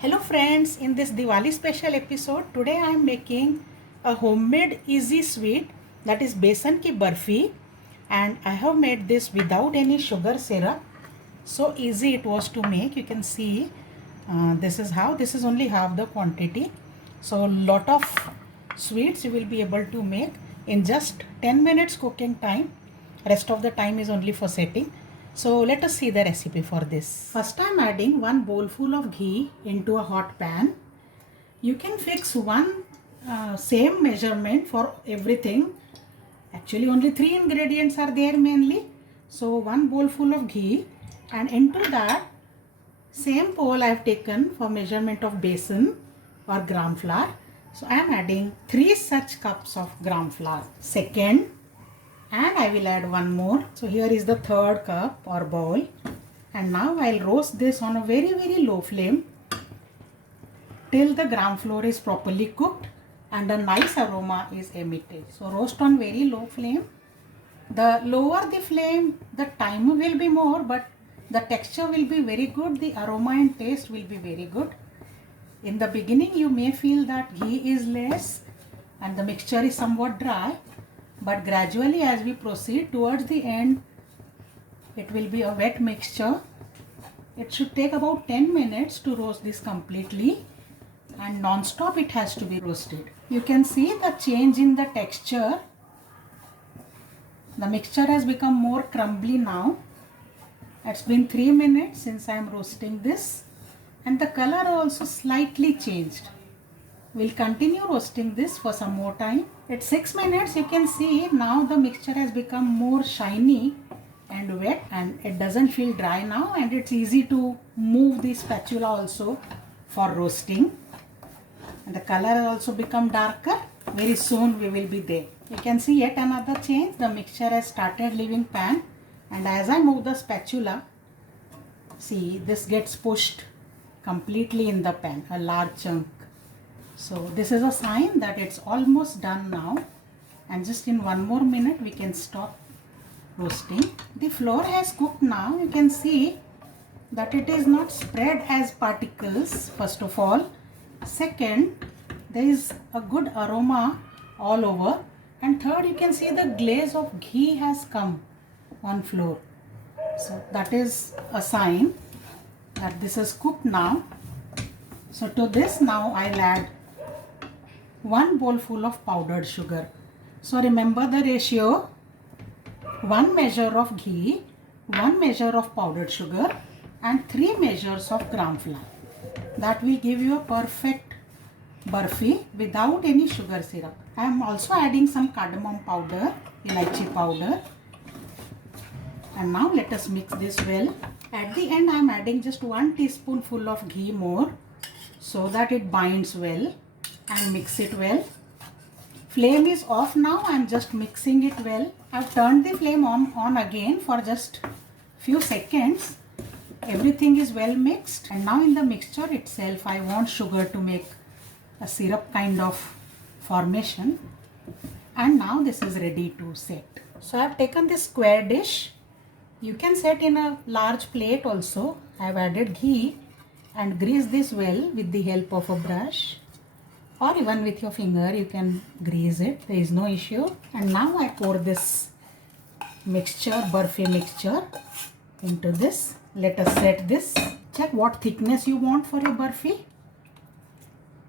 Hello friends, in this Diwali special episode, today I am making a homemade easy sweet, that is Besan Ki Barfi, and I have made this without any sugar syrup. So easy it was to make. You can see this is only half the quantity. So lot of sweets you will be able to make in just 10 minutes cooking time. Rest of the time is only for setting. So let us see the recipe for this. First I am adding 1 bowl full of ghee into a hot pan. You can fix one same measurement for everything. Actually only 3 ingredients are there mainly. So 1 bowl full of ghee, and into that same bowl I have taken for measurement of besan or gram flour. So I am adding 3 such cups of gram flour. Second, and I will add one more. So here is the third cup or bowl, and now I'll roast this on a very low flame till the gram flour is properly cooked and a nice aroma is emitted. So roast on very low flame. The lower the flame, the time will be more, but the texture will be very good, the aroma and taste will be very good. In the beginning you may feel that ghee is less and the mixture is somewhat dry, but gradually as we proceed towards the end, it will be a wet mixture. It should take about 10 minutes to roast this completely, and non-stop it has to be roasted. You can see the change in the texture. The mixture has become more crumbly now. It's been 3 minutes since I am roasting this, and the color also slightly changed. We'll continue roasting this for some more time. At 6 minutes you can see now the mixture has become more shiny and wet, and it doesn't feel dry now, and it's easy to move the spatula also for roasting. And the color has also become darker. Very soon we will be there. You can see yet another change. The mixture has started leaving pan, and as I move the spatula, see, this gets pushed completely in the pan, a large chunk. So this is a sign that it's almost done now, and just in one more minute we can stop roasting. The flour has cooked now. You can see that it is not spread as particles, first of all. Second, there is a good aroma all over, and third, you can see the glaze of ghee has come on flour. So that is a sign that this is cooked now. So to this now I'll add 1 bowl full of powdered sugar. So remember the ratio: 1 measure of ghee, 1 measure of powdered sugar, and 3 measures of gram flour. That will give you a perfect barfi without any sugar syrup. I am also adding some cardamom powder, Elaichi powder. And now let us mix this well. At the end I am adding just 1 teaspoonful of ghee more, so that it binds well, and mix it well. Flame is off now. I am just mixing it well. I have turned the flame on again for just few seconds. Everything is well mixed, and now in the mixture itself I want sugar to make a syrup kind of formation, and now this is ready to set. So I have taken this square dish. You can set in a large plate also. I have added ghee and grease this well with the help of a brush, or even with your finger you can grease it, there is no issue. And now I pour this mixture, barfi mixture, into this. Let us set this. Check what thickness you want for your barfi.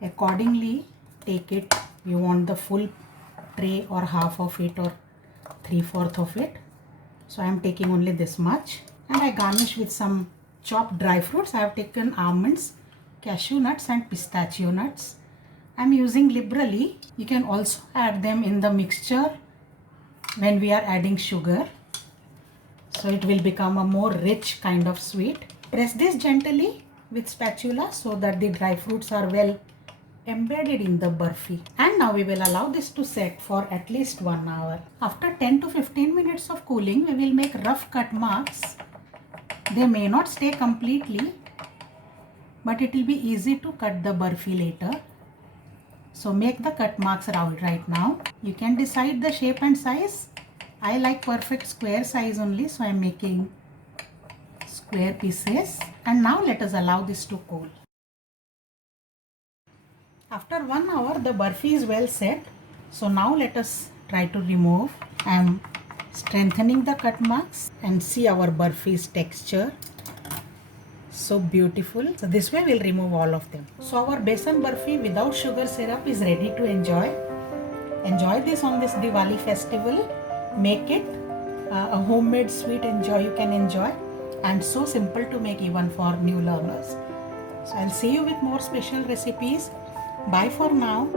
Accordingly take it. You want the full tray or half of it or 3/4 of it. So I am taking only this much, and I garnish with some chopped dry fruits. I have taken almonds, cashew nuts, and pistachio nuts. I am using liberally. You can also add them in the mixture when we are adding sugar, so it will become a more rich kind of sweet. Press this gently with spatula so that the dry fruits are well embedded in the barfi. And now we will allow this to set for at least 1 hour. After 10 to 15 minutes of cooling, we will make rough cut marks. They may not stay completely, but it will be easy to cut the barfi later. So make the cut marks right now. You can decide the shape and size. I like perfect square size only, so I am making square pieces. And now let us allow this to cool. After 1 hour the barfi is well set. So now let us try to remove. I am strengthening the cut marks and see our barfi's texture. So beautiful. So this way we'll remove all of them. So our besan barfi without sugar syrup is ready to enjoy. Enjoy this on this Diwali festival. Make it a homemade sweet you can enjoy, and so simple to make even for new learners. So I'll see you with more special recipes. Bye for now.